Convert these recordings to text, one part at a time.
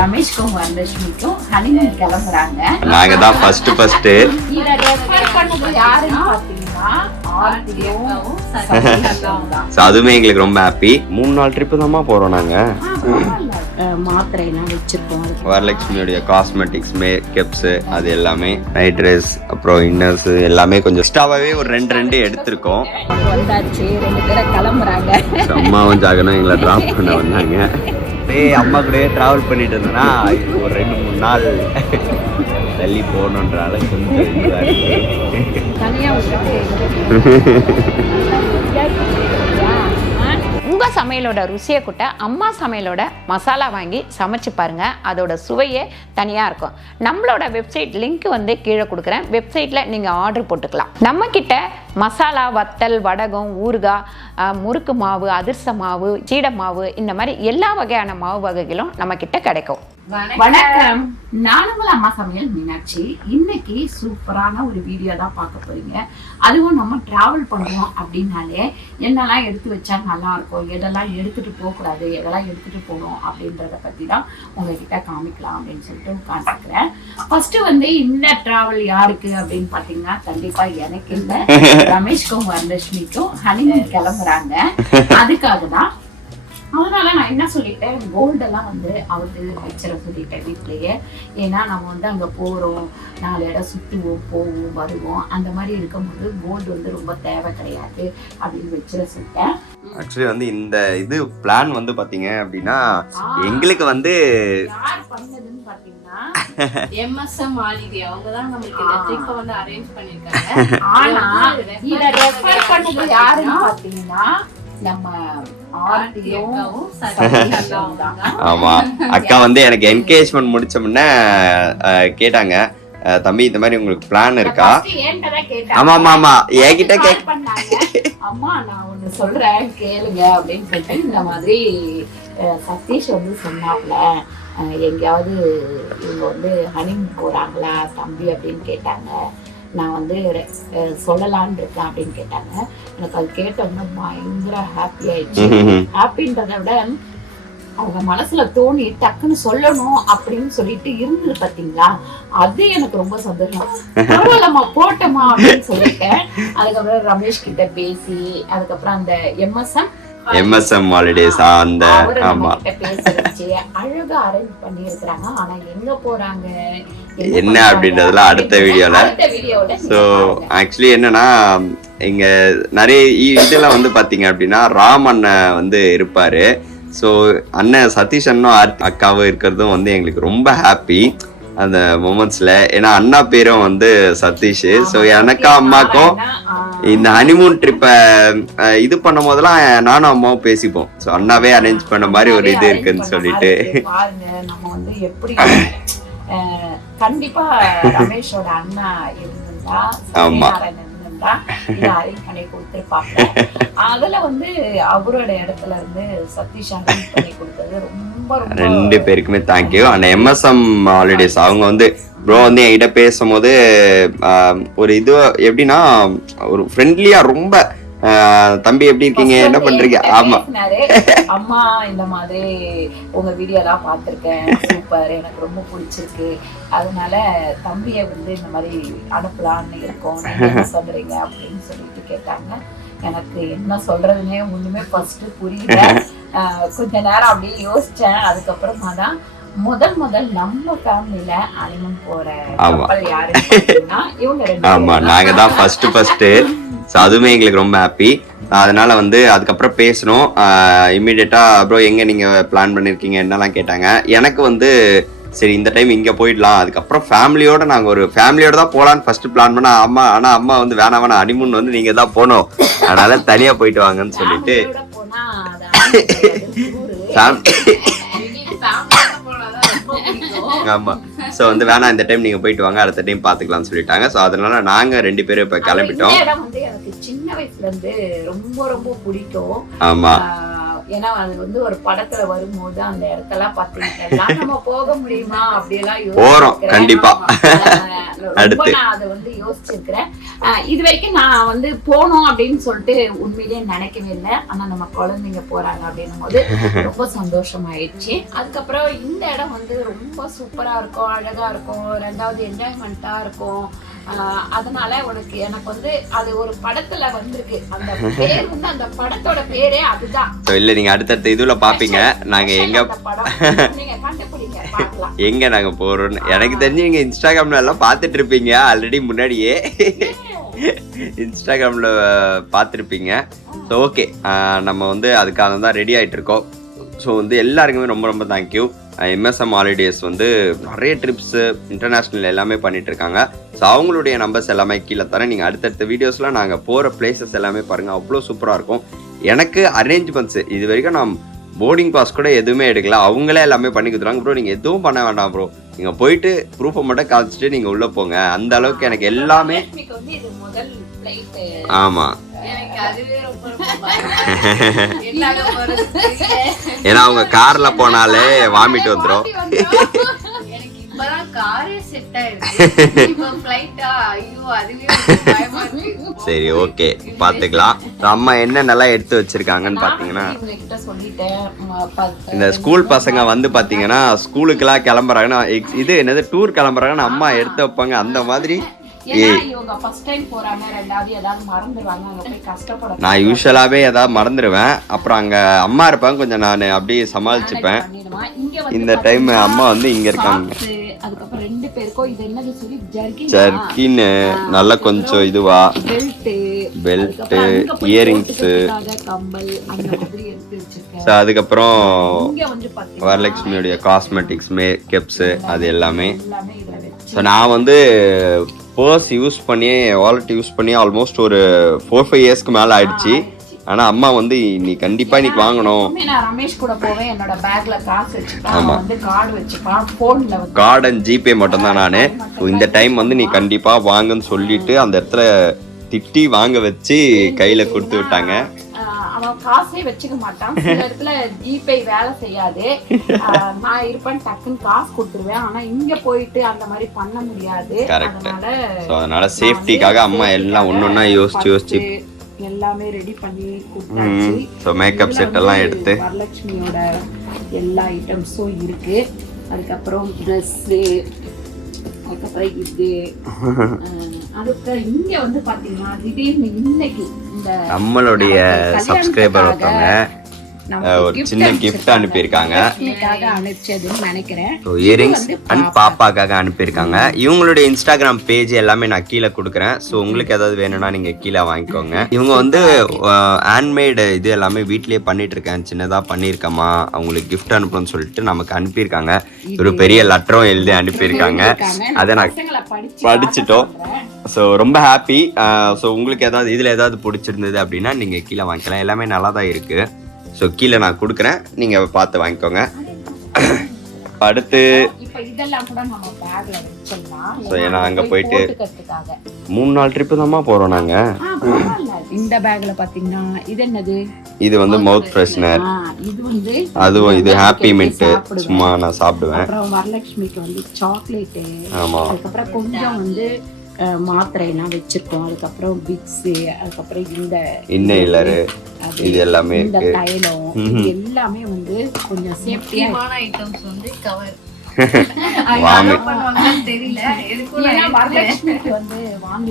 ரமேஷ்க்கும் வரலட்சுமிக்கும் honeymoon கிளம்புறாங்க. நாங்க தான் ஃபர்ஸ்ட் இத ரெஃபர் பண்ணது யாருன்னு பாத்தீங்கன்னா அதுவுமே எங்களுக்கு ரொம்ப ஹாப்பி. 3 நாள் ட்ரிப்பு தான்மா போறோம் நாங்க. மாத்திரை எல்லாம் வச்சிருக்கோம். வரலட்சுமியோட காஸ்மெட்டிக்ஸ் மேக்கப்ஸ் அது எல்லாமே நைட் ட்ரெஸ் அப்புறம் இன்னர்ஸ் எல்லாமே கொஞ்சம் எக்ஸ்ட்ராவே ஒரு 2 எடுத்திருக்கோம். வந்தாச்சு, 2 பேரும் கிளம்புறாங்க. அம்மாவும் ஜாகனும் எங்களை டிராப் பண்ண வந்தாங்க. அம்மா கூட டிராவல் பண்ணிட்டு இருந்தேன்னா ஒரு 2-3 நாள் தள்ளி போகணுன்றால கொஞ்சம் தனியா உங்க சமையலோட ருசியை கூட்ட அம்மா சமையலோட மசாலா வாங்கி சமைச்சு பாருங்க. அதோட சுவையே தனியா இருக்கும். நம்மளோட வெப்சைட் லிங்க் கீழே கொடுக்குறேன். வெப்சைட்ல நீங்க ஆர்டர் போட்டுக்கலாம். நம்ம கிட்ட மசாலா, வத்தல், வடகம், ஊறுகாய், முறுக்கு மாவு, அதிர்ச மாவு, சீடை மாவு, இந்த மாதிரி எல்லா வகையான மாவு வகைகளும் நம்ம கிட்ட கிடைக்கும். வணக்கம், நானும் அம்மா சமையல் மீனாட்சி. இன்னைக்கு சூப்பரான ஒரு வீடியோ தான் பார்க்க போறீங்க. அதுவும் நம்ம டிராவல் பண்ணுவோம் அப்படின்னாலே என்னெல்லாம் எடுத்து வச்சா நல்லா இருக்கும், எதெல்லாம் எடுத்துட்டு போகக்கூடாது, எதெல்லாம் எடுத்துட்டு போகணும் அப்படின்றத பத்தி தான் உங்ககிட்ட காமிக்கலாம் அப்படின்னு சொல்லிட்டு காமிக்கிறேன். ஃபர்ஸ்ட் இந்த டிராவல் யாருக்கு அப்படின்னு பாத்தீங்கன்னா கண்டிப்பா எனக்கு இல்லை, ரமேஷ்க்கும் வரலட்சுமிக்கும் ஹனிமூன் கிளம்புறாங்க. அதுக்காக தான். அதனால நான் என்ன சொல்லிட்டேன், கோல்டெல்லாம் அவருக்கு வச்சிட சொல்லிட்டேன் வீட்லயே. ஏன்னா நம்ம அங்க போறோம், 4 இடம் சுத்துவோம், போவோம், வருவோம். அந்த மாதிரி இருக்கும்போது கோல்டு ரொம்ப தேவை கிடையாது அப்படின்னு வச்சிட சொல்லிட்டேன். ஆக்சுவலி இந்த இது பிளான் பாத்தீங்க அப்படின்னா எங்களுக்கு யார் பண்ணதுன்னு பாத்தீங்கன்னா MSM ஹாலிடே அவங்க தான் நமக்கு இந்த ட்ரிப்பை அரேஞ்ச் பண்ணிருக்காங்க. ஆனா இத ரெஃபர் பண்ணது யாருன்னு பாத்தீங்கன்னா நம்ம ஆமா அக்கா எனக்கு என்கேஜ்மெண்ட் முடிச்ச முன்ன கேட்டாங்க, தம்பி இந்த மாதிரி உங்களுக்கு பிளான் இருக்கா? ஆமா ஆமா ஆமா என்கிட்ட அம்மா நான் ஒண்ணு சொல்றேன் கேளுங்க அப்படின்னு சொல்லிட்டு இந்த மாதிரி சதீஷ் சொன்னாப்ல எங்கேயாவது இவங்க ஹனிமூன் போறாங்களா தம்பி அப்படின்னு கேட்டாங்க. நான் சொல்லலான்னு இருக்கேன் அப்படின்னு கேட்டாங்க. எனக்கு அது கேட்டோம்னா பயங்கர ஹாப்பி ஆயிடுச்சு. ஹாப்பின்றதை விட அவங்க மனசுல தோணி டக்குன்னு சொல்லணும் அப்படின்னு சொல்லிட்டு இருந்தது பாத்தீங்களா, அது எனக்கு ரொம்ப சந்தோஷம். பரவாயில்லம்மா போட்டோமா அப்படின்னு சொல்லிட்டேன். அதுக்கப்புறம் ரமேஷ் கிட்ட பேசி அதுக்கப்புறம் அந்த MSM ஹாலிடேஸ் அந்த ஆமா பேசி அழகா அரேஞ்ச் பண்ணி இருக்கிறாங்க. ஆனா எங்க போறாங்க என்ன அப்படின்றதுல அடுத்த வீடியோல. ஸோ ஆக்சுவலி என்னன்னா இங்க நிறைய இதெல்லாம் பாத்தீங்க அப்படின்னா ராம் அண்ணன் இருப்பாரு. ஸோ அண்ணன் சதீஷ் அண்ணனும் அக்காவும் இருக்கிறதும் எங்களுக்கு ரொம்ப ஹாப்பி அந்த மொமெண்ட்ஸ்ல. ஏன்னா அண்ணா பேரும் சதீஷ். ஸோ எனக்கும் அம்மாக்கும் இந்த ஹனிமூன் ட்ரிப்பை இது பண்ணும் போதெல்லாம் நானும் அம்மாவும் பேசிப்போம். ஸோ அண்ணாவே அரேஞ்ச் பண்ண மாதிரி ஒரு இது இருக்குன்னு சொல்லிட்டு நம்ம எப்படி கண்டிப்பா ரமேஷோட அண்ணா இருந்தா அரேஞ்ச் பண்ணி கொடுத்துருப்பாங்க. அதுல அவரோட இடத்துல சதீஷ் அரேஞ்ச் பண்ணி கொடுத்தது ரொம்ப 2 பேருக்குமே தேங்க்யூ. அந்த MSM ஹாலிடேஸ் அவங்க ப்ரோ என்கிட்ட பேசும்போது ஒரு இது எப்படின்னா ஒரு ஃப்ரெண்ட்லியா ரொம்ப தம்பி எப்படி இருக்கீங்க, என்ன பண்றீங்க? ஆமா அம்மா இந்த மாதிரி உங்க வீடியோ எல்லாம் பாத்திருக்கேன், சூப்பர், எனக்கு ரொம்ப பிடிச்சிருக்கு. அதனால தம்பிய இந்த மாதிரி அனுப்பலான்னு இருக்கோம், நீங்க என்ன சொல்றீங்க அப்படின்னு சொல்லிட்டு கேட்டாங்க. எனக்கு என்ன சொல்றதுன்னே ஒண்ணுமே ஃபர்ஸ்ட் புரியல. கொஞ்ச நேரம் அப்படியே யோசிச்சேன். அதுக்கப்புறமா தான் முதல் நம்ம ஃபேமிலில ஹனிமூன் போற கப்பல் யாருன்னா இவங்க 2 ஆமா நாங்க தான் ஃபர்ஸ்ட். அதுவுமே எங்களுக்கு ரொம்ப ஹாப்பி. அதனால அதுக்கப்புறம் பேசணும். இம்மிடியட்டா ப்ரோ எங்க நீங்க பிளான் பண்ணிருக்கீங்க என்னெல்லாம் கேட்டாங்க. எனக்கு சரி இந்த டைம் இங்க போயிடலாம், அதுக்கப்புறம் ஃபேமிலியோட நாங்க ஒரு ஃபேமிலியோட தான் போலான்னு ஃபர்ஸ்ட் பிளான் பண்ணா அம்மா வேணாம் ஹனிமூன் நீங்க தான் போகணும், அதனால தனியா போயிட்டு வாங்கன்னு சொல்லிட்டு ஆமா சோ வேணாம் இந்த டைம் நீங்க போயிட்டு வாங்க, அடுத்த டைம் பாத்துக்கலாம்னு சொல்லிட்டாங்க. சோ அதனால நாங்க 2 பேரும் இப்ப கிளம்பிட்டோம். எனக்கு சின்ன வயசுல இருந்து ரொம்ப ரொம்ப பிடிக்கும். ஆமா ஏன்னா அது வந்து ஒரு படத்துல வரும்போது அந்த இடத்தெல்லாம் பாத்தீங்கன்னா நம்ம போக முடியுமா அப்படியெல்லாம் போறோம் கண்டிப்பா. ரொம்ப நான் அதை வந்து யோசிச்சிருக்கிறேன். இது வரைக்கும் நான் வந்து போனோம் அப்படின்னு சொல்லிட்டு உண்மையிலேயே நினைக்கவே இல்லை. ஆனா நம்ம குழந்தைங்க போறாங்க அப்படின்னும் போது ரொம்ப சந்தோஷமாயிடுச்சு. அதுக்கப்புறம் இந்த இடம் வந்து ரொம்ப சூப்பரா இருக்கும், அழகா இருக்கும், ரெண்டாவது என்ஜாய்மெண்டா இருக்கும். அதனால எனக்கு வந்து அது ஒரு படத்துல வந்திருக்கு. அந்த பேர் வந்து அந்த படத்தோட பேரே அதுதான். இல்ல நீங்க அடுத்தடுத்த இதுல பாப்பீங்க நாங்க எங்க நீங்க கண்டுபிடிங்க பார்க்கலாம் எங்க நாங்க போறோம்னு. எனக்கு தெரிஞ்சு நீங்க இன்ஸ்டாகிராம்ல எல்லாம் பாத்துட்டு இருப்பீங்க ஆல்ரெடி, முன்னாடியே இன்ஸ்டாகிராம்ல பாத்துருப்பீங்க. ஸோ ஓகே, நம்ம வந்து அதுக்காக தான் ரெடி ஆயிட்டு இருக்கோம். ஸோ வந்து எல்லாருக்குமே ரொம்ப ரொம்ப தேங்க்யூ. எம்எஸ்எம் ஹாலிடேஸ் வந்து நிறைய ட்ரிப்ஸு இன்டர்நேஷ்னல் எல்லாமே பண்ணிட்டு இருக்காங்க. ஸோ அவங்களுடைய நம்பர்ஸ் எல்லாமே கீழே தரேன். நீங்கள் அடுத்தடுத்த வீடியோஸ்லாம் நாங்கள் போகிற பிளேசஸ் எல்லாமே பாருங்கள், அவ்வளோ சூப்பராக இருக்கும். எனக்கு அரேஞ்ச்மெண்ட்ஸு இது வரைக்கும் நான் போர்டிங் பாஸ் கூட எதுவுமே எடுக்கல, அவங்களே எல்லாமே பண்ணி கொடுத்துருவாங்க. ப்ரோ நீங்கள் எதுவும் பண்ண வேண்டாம் ப்ரோ, நீங்கள் போயிட்டு ப்ரூஃபை மட்டும் காமிச்சிட்டு நீங்கள் உள்ளே போங்க. அந்த அளவுக்கு எனக்கு எல்லாமே. ஆமாம், ஏன்னா அவங்க கார்ல போனாலே வாமிட் வந்துடும். சரி ஓகே, பாத்துக்கலாம். அம்மா என்னென்னலாம் எடுத்து வச்சிருக்காங்கன்னு பாத்தீங்கன்னா, இந்த ஸ்கூல் பசங்க வந்து பாத்தீங்கன்னா ஸ்கூலுக்கெல்லாம் கிளம்புறாங்கன்னா, இது என்னது டூர் கிளம்புறாங்கன்னு அம்மா எடுத்து வைப்பாங்க. அந்த மாதிரி நான் யூஸ்வலாவே ஏதாவது மறந்துடுவேன். அப்புறம் அங்க அம்மா இருப்பாங்க, கொஞ்சம் நான் அப்படியே சமாளிச்சுப்பேன். இந்த டைம் அம்மா வந்து இங்க இருக்காங்க. ஜர்கின் நல்லா கொஞ்சம் இதுவா, பெல்ட், இயரிங்ஸ், அதுக்கப்புறம் வரலட்சுமியோடைய காஸ்மெட்டிக்ஸ், மேக்கப்ஸ் அது எல்லாமே. ஸோ நான் வந்து பர்ஸ் யூஸ் பண்ணி, வாலெட் யூஸ் பண்ணி ஆல்மோஸ்ட் ஒரு 4-5 இயர்ஸ்க்கு மேலே ஆயிடுச்சு. ஆனால் அம்மா வந்து நீ கண்டிப்பாக இன்னைக்கு வாங்கணும். ரமேஷ் கூட போவேன், என்னோட பேக்ல காசு வச்சுப்பேன், வந்து கார்டு வச்சுப்பேன், போன்ல கார்டு அண்ட் ஜிபே மட்டும் தான் நான். இந்த டைம் வந்து நீ கண்டிப்பாக வாங்கன்னு சொல்லிட்டு அந்த இடத்துல திட்டி வாங்க வச்சு கையில் கொடுத்து விட்டாங்க. அவன் காசே வச்சுக்க மாட்டான். சில இடத்துல ஜிபே வேலை செய்யாது, நான் இருப்பேன், டக்குன்னு காசு கொடுத்துருவேன். ஆனா இங்க போயிட்டு அந்த மாதிரி பண்ண முடியாது. அதனால சேஃப்டிக்காக அம்மா எல்லாம் ஒன்னொன்னா யோசிச்சு எல்லாமே ரெடி பண்ணி கொடுத்தாச்சு. ஸோ மேக்கப் செட் எல்லாம் எடுத்து வரலட்சுமியோட எல்லா ஐட்டம்ஸும் இருக்கு. அதுக்கப்புறம் ட்ரெஸ்ஸு, அதுக்கப்புறம் இது, அதுக்கப்புறம் இங்க வந்து பாத்தீங்கன்னா திடீர்னு இன்னைக்கு நம்மளுடைய சப்ஸ்கிரைபர் ஒருத்தவங்க ஒரு சின்ன கிஃப்ட் அனுப்பியிருக்காங்க. இயரிங்ஸ் அண்ட் பாப்பாக்காக அனுப்பியிருக்காங்க. இவங்களுடைய இன்ஸ்டாகிராம் பேஜ் எல்லாமே நான் கீழே கொடுக்குறேன். ஸோ உங்களுக்கு ஏதாவது வேணும்னா நீங்க கீழே வாங்கிக்கோங்க. இவங்க வந்து ஹேண்ட்மேடு இது எல்லாமே வீட்லயே பண்ணிட்டு இருக்கேன், சின்னதா பண்ணியிருக்கமா, அவங்களுக்கு கிஃப்ட் அனுப்பணும்னு சொல்லிட்டு நமக்கு அனுப்பியிருக்காங்க. ஒரு பெரிய லெட்டரும் எழுதி அனுப்பியிருக்காங்க. அதை நான் படிச்சுட்டோம். ஸோ ரொம்ப ஹாப்பி. ஸோ உங்களுக்கு ஏதாவது இதில் ஏதாவது பிடிச்சிருந்தது அப்படின்னா நீங்கள் கீழே வாங்கிக்கலாம். எல்லாமே நல்லா தான் இருக்குது. ஸோ கீழே நான் கொடுக்குறேன், நீங்கள் பார்த்து வாங்கிக்கோங்க. அடுத்து ஸோ ஏன்னா அங்கே போயிட்டு 3 நாள் ட்ரிப்பு தான்மா போகிறோம் நாங்கள். இந்த பேக்ல பாத்தீங்கன்னா இது என்னது, இது வந்து மவுத் ஃப்ரெஷ்னர், இது வந்து அதுவும் இது ஹாப்பி மின்ட், சும்மா நான் சாப்பிடுவேன். அப்புறம் வரலட்சுமிக்கு வந்து சாக்லேட், ஆமாம், அதுக்கப்புறம் கொஞ்சம் வந்து மாத்திரை எல்லாம் வச்சிருக்கோம். அதுக்கப்புறம் பிக்ஸ், அதுக்கப்புறம் இந்த இன்னைலரு, இது எல்லாமே இந்த இருக்கு. தைலம், இது எல்லாமே வந்து கொஞ்சம் சேஃப்டியான ஐட்டம்ஸ் வந்து கவர்.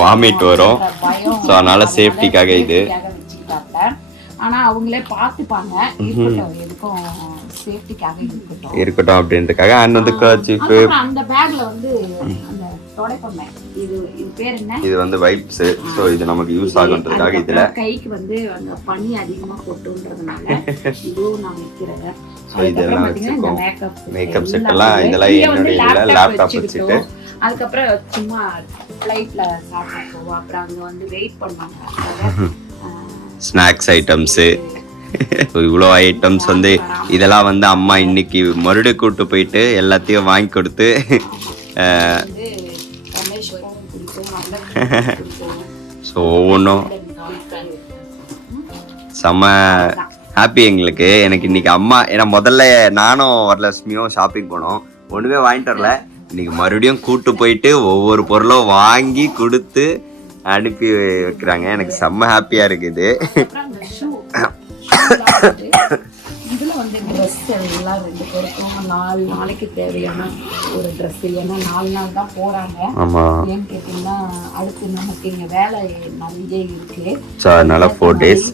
வாமிட் வரும், ஸோ அதனால சேஃப்டிக்காக இது. ஆனா அவங்களே பாத்துப்பாங்க, எதுக்கும் சேஃப்டிக்காக இருக்கட்டும் அப்படின்றதுக்காக. அண்ட் வந்து கர்ச்சீஃப், அந்த பேக்ல வந்து அந்த தொடைப்பொம்மை, இது பேர் என்ன, இது வந்து வைப்ஸ். ஸோ இது நமக்கு யூஸ் ஆகுன்றதுக்காக இதுல கைக்கு வந்து அந்த பனி அதிகமா கொட்டுன்றதுனால இதுவும் நான் வைக்கிறேன். ஸோ இதெல்லாம் வச்சுக்கோம். மேக்கப் செட் எல்லாம் இதெல்லாம் என்னுடைய லேப்டாப் வச்சுட்டு, அதுக்கப்புறம் சும்மா ஃப்ளைட்ல சாப்பிட போவோம். அப்புறம் அங்க வந்து வெயிட் பண்ணுவாங்க, ஸ்நாக்ஸ் ஐட்டம்ஸு. இவ்வளோ ஐட்டம்ஸ் வந்து இதெல்லாம் வந்து அம்மா இன்னைக்கு மறுபடி கூட்டு போயிட்டு எல்லாத்தையும் வாங்கி கொடுத்து ஸோ ஒவ்வொன்றும் செம்ம ஹாப்பி எங்களுக்கு. எனக்கு இன்னைக்கு அம்மா, ஏன்னா முதல்ல நானும் வரலட்சுமியும் ஷாப்பிங் போனோம், ஒன்றுமே வாங்கிட்டு வரல. இன்னைக்கு மறுபடியும் கூட்டு போயிட்டு ஒவ்வொரு பொருளும் வாங்கி கொடுத்து அனுப்பி வைக்கிறாங்க. எனக்கு செம்ம ஹாப்பியா இருக்குது. இதுல வந்து ட்ரெஸ் எல்லாம் 2 பேருக்கும் 4 நாளைக்கு தேவையான ஒரு ட்ரெஸ். ஏன்னா 4 நாள் தான் போறாங்க. ஏன்னு கேட்டீங்கன்னா அடுத்து நமக்கு இங்க வேலை நிறைய இருக்கு. அதனால 4 days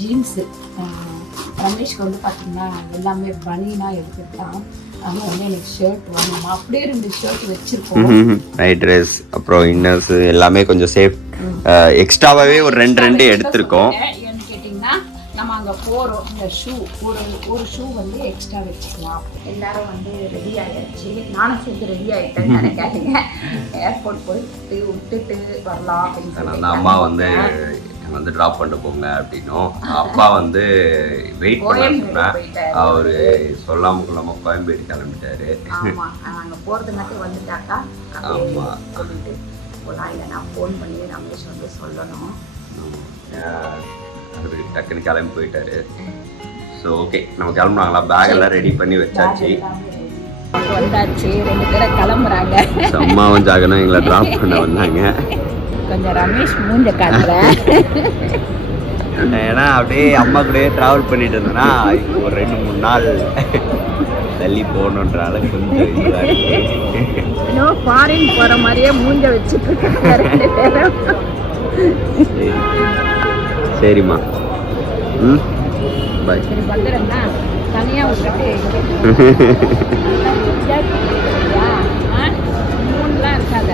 ஜீன்ஸ். ரமேஷ்க்கு வந்து பாத்தீங்கன்னா எல்லாமே பனினா எடுத்துட்டான். அதனால வந்து எனக்கு ஷர்ட் வாங்கணும். அப்படியே 2 ஷர்ட் வச்சிருக்கோம். நைட் ட்ரெஸ் அப்புறம் இன்னர்ஸ் எல்லாமே கொஞ்சம் சேஃப் எக்ஸ்ட்ராவாவே ஒரு 2 எடுத்திருக்கோம். ஏன்னு கேட்டீங்கன்னா நம்ம அங்கே போகிறோம், இந்த ஷூ ஒரு ஷூ வந்து எக்ஸ்ட்ரா வச்சுக்கலாம். எல்லாரும் வந்து ரெடி ஆகிடுச்சு. நானும் சேர்ந்து ரெடி ஆகிட்டேன்னு நினைக்காதீங்க. ஏர்போர்ட் போயிட்டு விட்டுட்டு வரலாம் அப்படின்னு சொல்லி அம்மா வந்து ட்ராப் பண்ணிட்டு போங்க அப்படின்னும், அப்பா வந்து வெயிட் பண்ண சொன்னேன். அவரு சொல்லாம கொள்ளாம கோயம்பேடு கிளம்பிட்டாரு. ஆமாம், அங்கே போகிறதுங்காட்டி வந்துட்டாக்கா சொல்லிட்டு போகலாம். இல்லை நான் ஃபோன் பண்ணி ரமேஷ் வந்து சொல்லணும். டக்குன்னு கிளம்பி போயிட்டாரு. ஸோ ஓகே, நம்ம கிளம்புனாங்களா? பேக் எல்லாம் ரெடி பண்ணி வச்சாச்சு. வந்தாச்சு, 2 பேரும் கிளம்புறாங்க. அம்மாவும் ஜாகனும் எங்களை ட்ராப் பண்ண வந்தாங்க. கொஞ்சம் ரமேஷ் மூஞ்ச காட்டுறேன். ஏன்னா அப்படியே அம்மா கூடயே ட்ராவல் பண்ணிட்டு இருந்தேன்னா ஒரு 2-3 நாள் தள்ளி போகணுன்றால கொஞ்சம் இதுவாக இருக்கு. இன்னும் ஃபாரின் போகிற மாதிரியே மூஞ்ச வச்சுட்டு 2 பேரும். சரிம்மா, பாய். சரி வந்துடுறேன்னா தனியாக விட்டுட்டு 3லாம் இருக்காத.